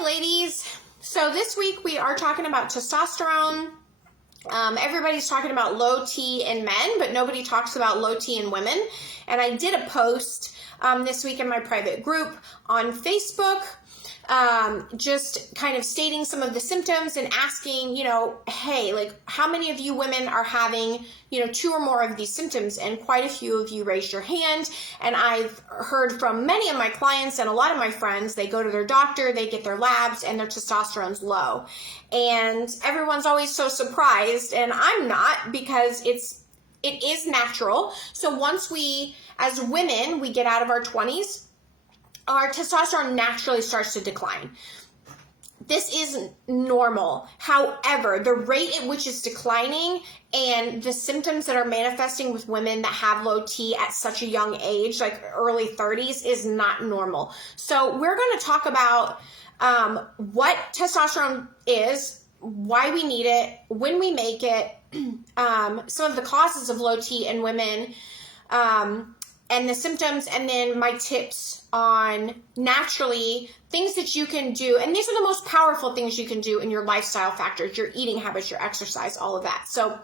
Hey ladies, so this week we are talking about testosterone. Everybody's talking about low T in men, but nobody talks about low T in women. And I did a post this week in my private group on Facebook, just kind of stating some of the symptoms and asking, hey, like how many of you women are having, two or more of these symptoms? And quite a few of you raised your hand. And I've heard from many of my clients and a lot of my friends, they go to their doctor, they get their labs, and their testosterone's low. And everyone's always so surprised, and I'm not, because it is natural. So once we, as women, we get out of our 20s, our testosterone naturally starts to decline. This is normal. However, the rate at which it's declining and the symptoms that are manifesting with women that have low T at such a young age, like early 30s, is not normal. So we're going to talk about what testosterone is, why we need it, when we make it, some of the causes of low T in women, and the symptoms, and then my tips on naturally things that you can do. And these are the most powerful things you can do in your lifestyle factors, your eating habits, your exercise, all of that. So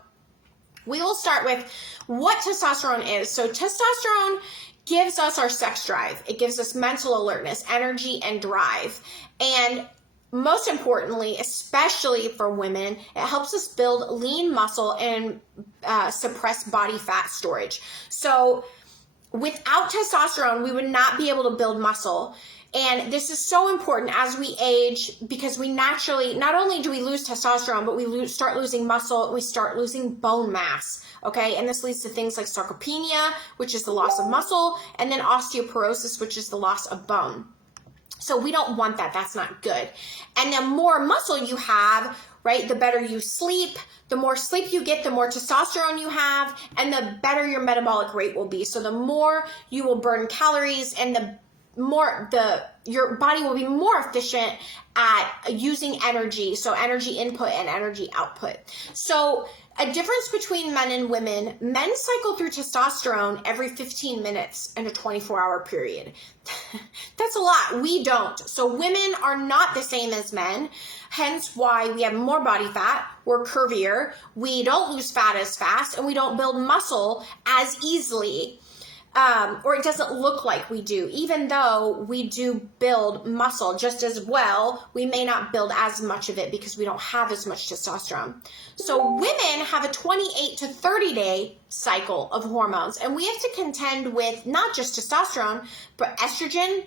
we will start with what testosterone is. So testosterone gives us our sex drive. It gives us mental alertness, energy, and drive. And most importantly, especially for women, it helps us build lean muscle and suppress body fat storage. So without testosterone, we would not be able to build muscle. And this is so important as we age, because we naturally, not only do we lose testosterone, but we start losing muscle, we start losing bone mass, okay? And this leads to things like sarcopenia, which is the loss of muscle, and then osteoporosis, which is the loss of bone. So we don't want that. That's not good. And the more muscle you have, right, the better you sleep. The more sleep you get, the more testosterone you have, and the better your metabolic rate will be. So the more you will burn calories, and your body will be more efficient at using energy. So energy input and energy output. So a difference between men and women: men cycle through testosterone every 15 minutes in a 24-hour period. That's a lot. We don't. So women are not the same as men, hence why we have more body fat, we're curvier, we don't lose fat as fast, and we don't build muscle as easily. Or it doesn't look like we do. Even though we do build muscle just as well, we may not build as much of it because we don't have as much testosterone. So women have a 28 to 30 day cycle of hormones, and we have to contend with not just testosterone, but estrogen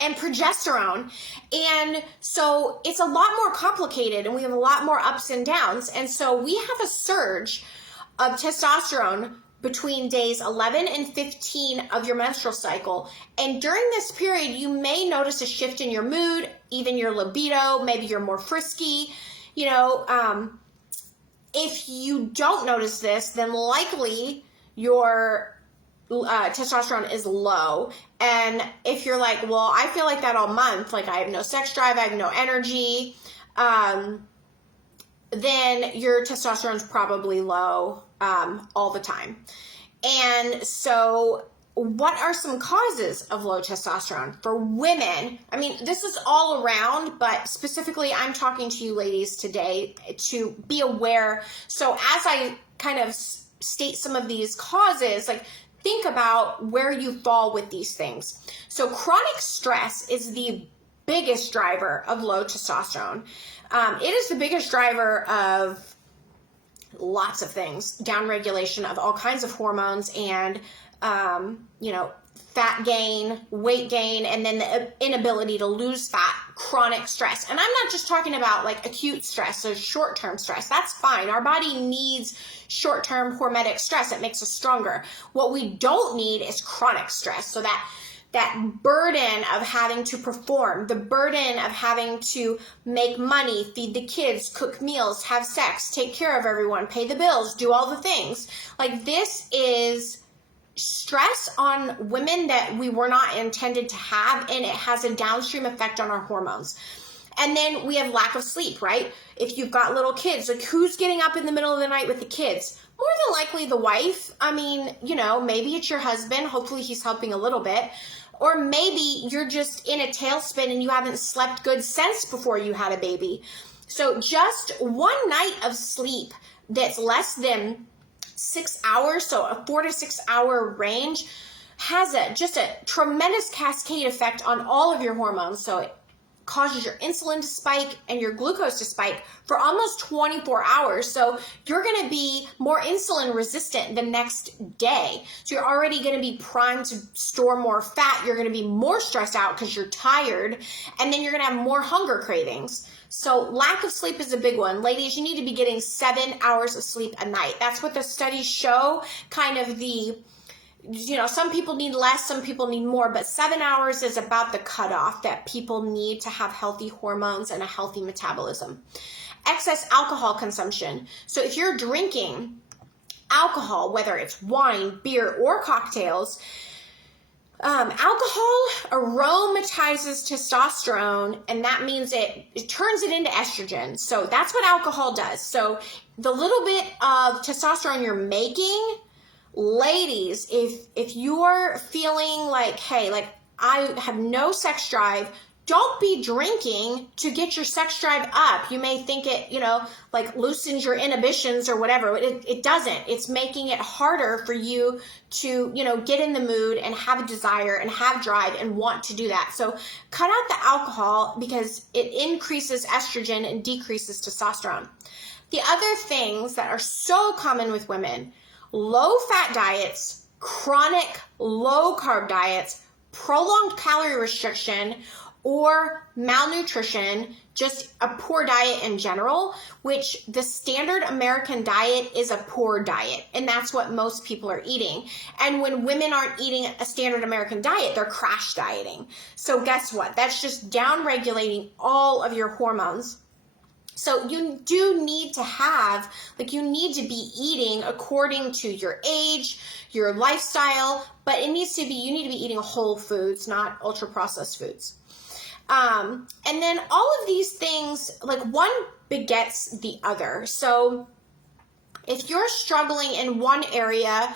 and progesterone. And so it's a lot more complicated, and we have a lot more ups and downs. And so we have a surge of testosterone between days 11 and 15 of your menstrual cycle. And during this period, you may notice a shift in your mood, even your libido, maybe you're more frisky. If you don't notice this, then likely your testosterone is low. And if you're like, well, I feel like that all month, like I have no sex drive, I have no energy, then your testosterone's probably low all the time. And so what are some causes of low testosterone for women? I mean, this is all around, but specifically I'm talking to you ladies today to be aware. So as I kind of state some of these causes, like think about where you fall with these things. So chronic stress is the biggest driver of low testosterone. It is the biggest driver of lots of things, downregulation of all kinds of hormones, and, fat gain, weight gain, and then the inability to lose fat, chronic stress. And I'm not just talking about like acute stress, so short-term stress. That's fine. Our body needs short-term hormetic stress. It makes us stronger. What we don't need is chronic stress. So that burden of having to perform, the burden of having to make money, feed the kids, cook meals, have sex, take care of everyone, pay the bills, do all the things. Like, this is stress on women that we were not intended to have, and it has a downstream effect on our hormones. And then we have lack of sleep, right? If you've got little kids, like who's getting up in the middle of the night with the kids? More than likely the wife. I mean, maybe it's your husband. Hopefully he's helping a little bit. Or maybe you're just in a tailspin and you haven't slept good since before you had a baby. So just one night of sleep that's less than 6 hours, so a 4 to 6 hour range, has just a tremendous cascade effect on all of your hormones. So it causes your insulin to spike and your glucose to spike for almost 24 hours. So you're going to be more insulin resistant the next day. So you're already going to be primed to store more fat. You're going to be more stressed out because you're tired, and then you're going to have more hunger cravings. So lack of sleep is a big one. Ladies, you need to be getting 7 hours of sleep a night. That's what the studies show, kind of the, some people need less, some people need more, but 7 hours is about the cutoff that people need to have healthy hormones and a healthy metabolism. Excess alcohol consumption. So if you're drinking alcohol, whether it's wine, beer, or cocktails, alcohol aromatizes testosterone, and that means it turns it into estrogen. So that's what alcohol does. So the little bit of testosterone you're making, ladies, if you're feeling like, hey, like I have no sex drive, don't be drinking to get your sex drive up. You may think it, like loosens your inhibitions or whatever. It doesn't. It's making it harder for you to, get in the mood and have a desire and have drive and want to do that. So cut out the alcohol because it increases estrogen and decreases testosterone. The other things that are so common with women: low fat diets, chronic low carb diets, prolonged calorie restriction, or malnutrition, just a poor diet in general, which the standard American diet is a poor diet, and that's what most people are eating. And when women aren't eating a standard American diet, they're crash dieting. So guess what? That's just down-regulating all of your hormones. So you do need to have, you need to be eating according to your age, your lifestyle, but you need to be eating whole foods, not ultra-processed foods. And then all of these things, one begets the other. So if you're struggling in one area,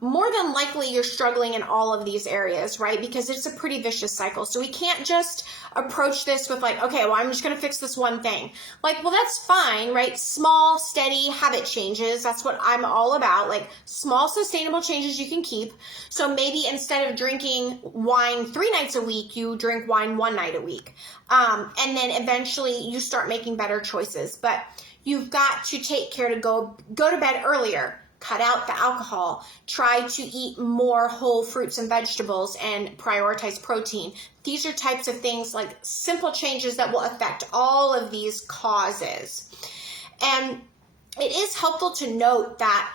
more than likely you're struggling in all of these areas, right? Because it's a pretty vicious cycle. So we can't just approach this with okay, well, I'm just going to fix this one thing. Well, that's fine, right? Small, steady habit changes. That's what I'm all about. Small, sustainable changes you can keep. So maybe instead of drinking wine 3 nights a week, you drink wine 1 night a week. And then eventually you start making better choices. But you've got to take care to go to bed earlier. Cut out the alcohol, try to eat more whole fruits and vegetables, and prioritize protein. These are types of things, simple changes that will affect all of these causes. And it is helpful to note that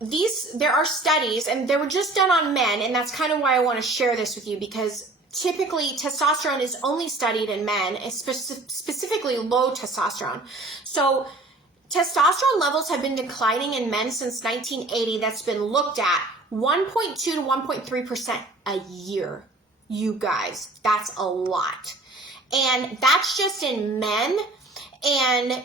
there are studies, and they were just done on men, and that's kind of why I want to share this with you, because typically testosterone is only studied in men, and specifically low testosterone. So testosterone levels have been declining in men since 1980. That's been looked at 1.2 to 1.3% a year. You guys, that's a lot. And that's just in men. And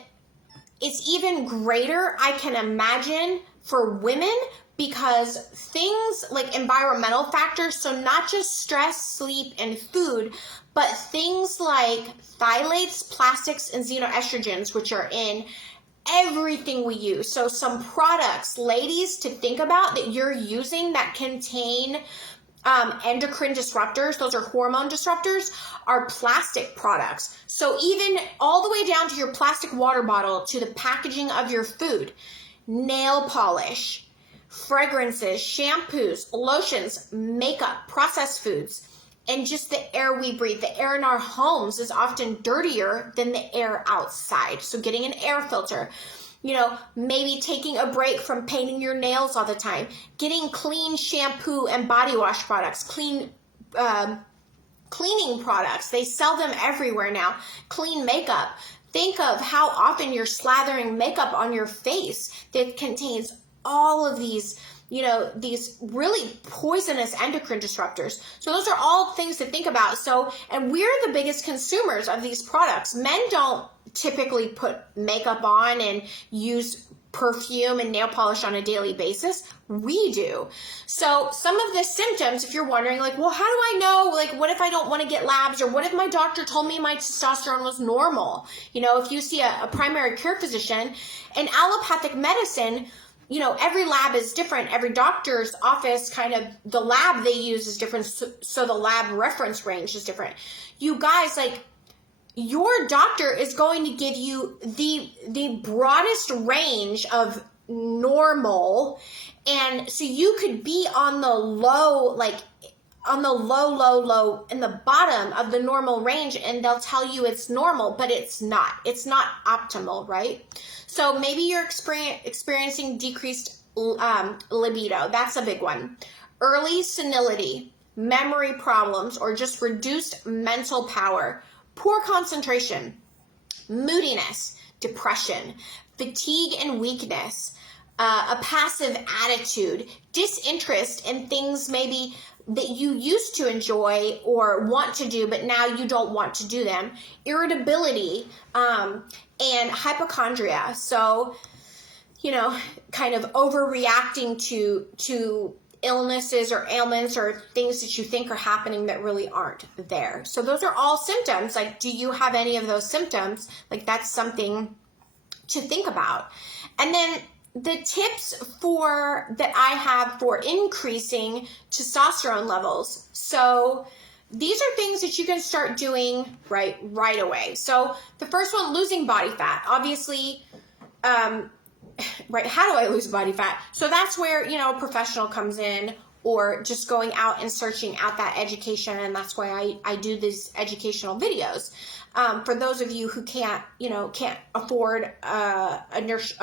it's even greater, I can imagine, for women, because things like environmental factors, so not just stress, sleep, and food, but things like phthalates, plastics, and xenoestrogens, which are in everything we use. So some products, ladies, to think about that you're using that contain endocrine disruptors, those are hormone disruptors, are plastic products. So even all the way down to your plastic water bottle, to the packaging of your food, nail polish, fragrances, shampoos, lotions, makeup, processed foods, and just the air we breathe. The air in our homes is often dirtier than the air outside. So getting an air filter, maybe taking a break from painting your nails all the time, getting clean shampoo and body wash products, cleaning products. They sell them everywhere now. Clean makeup. Think of how often you're slathering makeup on your face that contains all of these these really poisonous endocrine disruptors. So those are all things to think about. So, and we're the biggest consumers of these products. Men don't typically put makeup on and use perfume and nail polish on a daily basis? We do. So some of the symptoms, if you're wondering, like, well, how do I know? Like, what if I don't want to get labs? Or what if my doctor told me my testosterone was normal? You know, if you see a primary care physician, in allopathic medicine, you know, every lab is different. Every doctor's office, kind of, the lab they use is different. So the lab reference range is different. You guys, like, your doctor is going to give you the broadest range of normal. And so you could be on the low, like on the low, in the bottom of the normal range, and they'll tell you it's normal, but it's not. It's not optimal, right? So maybe you're experiencing decreased libido. That's a big one. Early senility, memory problems, or just reduced mental power, poor concentration, moodiness, depression, fatigue and weakness, a passive attitude, disinterest in things maybe that you used to enjoy or want to do, but now you don't want to do them, irritability, and hypochondria. So, you know, kind of overreacting to illnesses or ailments or things that you think are happening that really aren't there. So those are all symptoms. Like, do you have any of those symptoms? Like, that's something to think about. And then the tips that I have for increasing testosterone levels. So these are things that you can start doing right away. So the first one, losing body fat. Obviously, right, how do I lose body fat? So that's where, you know, a professional comes in, or just going out and searching out that education. And that's why I do these educational videos. For those of you who can't afford a nurse,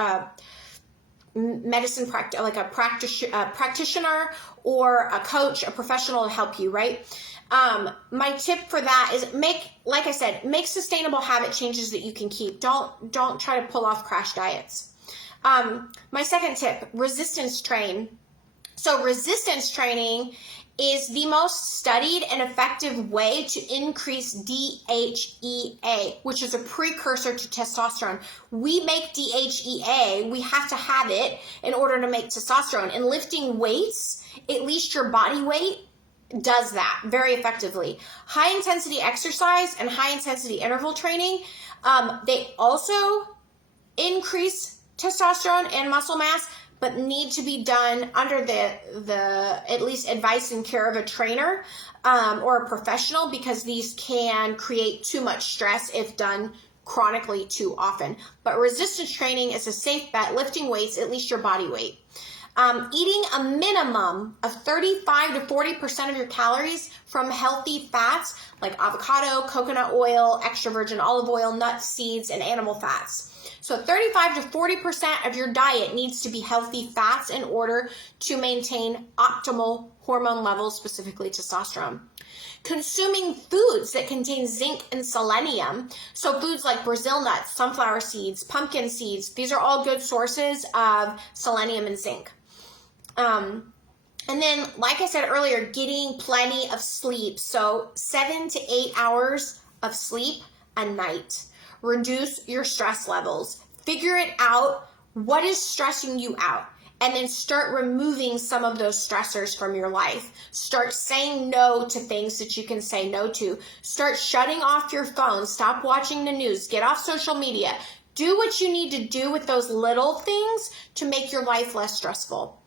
medicine practice, like a practitioner or a coach, a professional to help you, right? My tip for that is make sustainable habit changes that you can keep. Don't try to pull off crash diets. My second tip, resistance train. So resistance training is the most studied and effective way to increase DHEA, which is a precursor to testosterone. We make DHEA, we have to have it in order to make testosterone. And lifting weights, at least your body weight, does that very effectively. High intensity exercise and high intensity interval training, they also increase testosterone and muscle mass, but need to be done under the at least advice and care of a trainer or a professional, because these can create too much stress if done chronically too often. But resistance training is a safe bet. Lifting weights, at least your body weight. Eating a minimum of 35 to 40% of your calories from healthy fats like avocado, coconut oil, extra virgin olive oil, nuts, seeds, and animal fats. So 35 to 40% of your diet needs to be healthy fats in order to maintain optimal hormone levels, specifically testosterone. Consuming foods that contain zinc and selenium. So foods like Brazil nuts, sunflower seeds, pumpkin seeds, these are all good sources of selenium and zinc. And then, like I said earlier, getting plenty of sleep. So 7 to 8 hours of sleep a night. Reduce your stress levels. Figure it out. What is stressing you out? And then start removing some of those stressors from your life. Start saying no to things that you can say no to. Start shutting off your phone. Stop watching the news. Get off social media. Do what you need to do with those little things to make your life less stressful.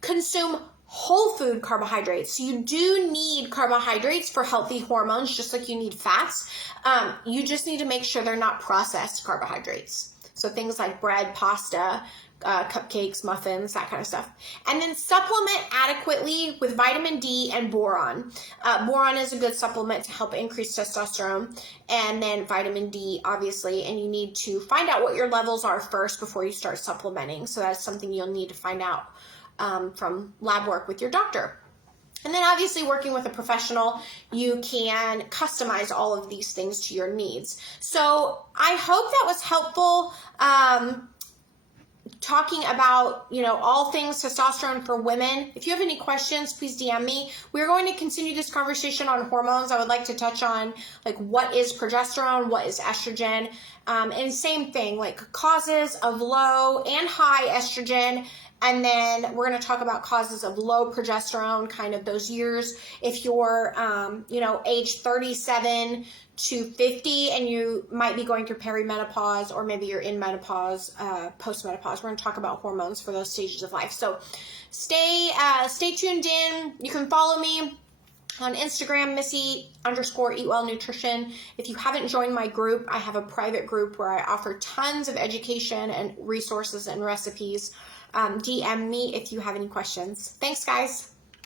Consume whole food carbohydrates. So you do need carbohydrates for healthy hormones, just like you need fats. You just need to make sure they're not processed carbohydrates. So things like bread, pasta, cupcakes, muffins, that kind of stuff. And then supplement adequately with vitamin D and boron. Boron is a good supplement to help increase testosterone, and then vitamin D, obviously, and you need to find out what your levels are first before you start supplementing. So that's something you'll need to find out from lab work with your doctor. And then obviously working with a professional, you can customize all of these things to your needs. So I hope that was helpful. talking about, all things testosterone for women. If you have any questions, please DM me. We're going to continue this conversation on hormones. I would like to touch on like what is progesterone, what is estrogen, and same thing, like causes of low and high estrogen. And then we're going to talk about causes of low progesterone, kind of those years. If you're, age 37 to 50 and you might be going through perimenopause, or maybe you're in menopause, postmenopause, we're going to talk about hormones for those stages of life. So stay tuned in. You can follow me on Instagram, Missy_EatWellNutrition. If you haven't joined my group, I have a private group where I offer tons of education and resources and recipes. DM me if you have any questions. Thanks, guys.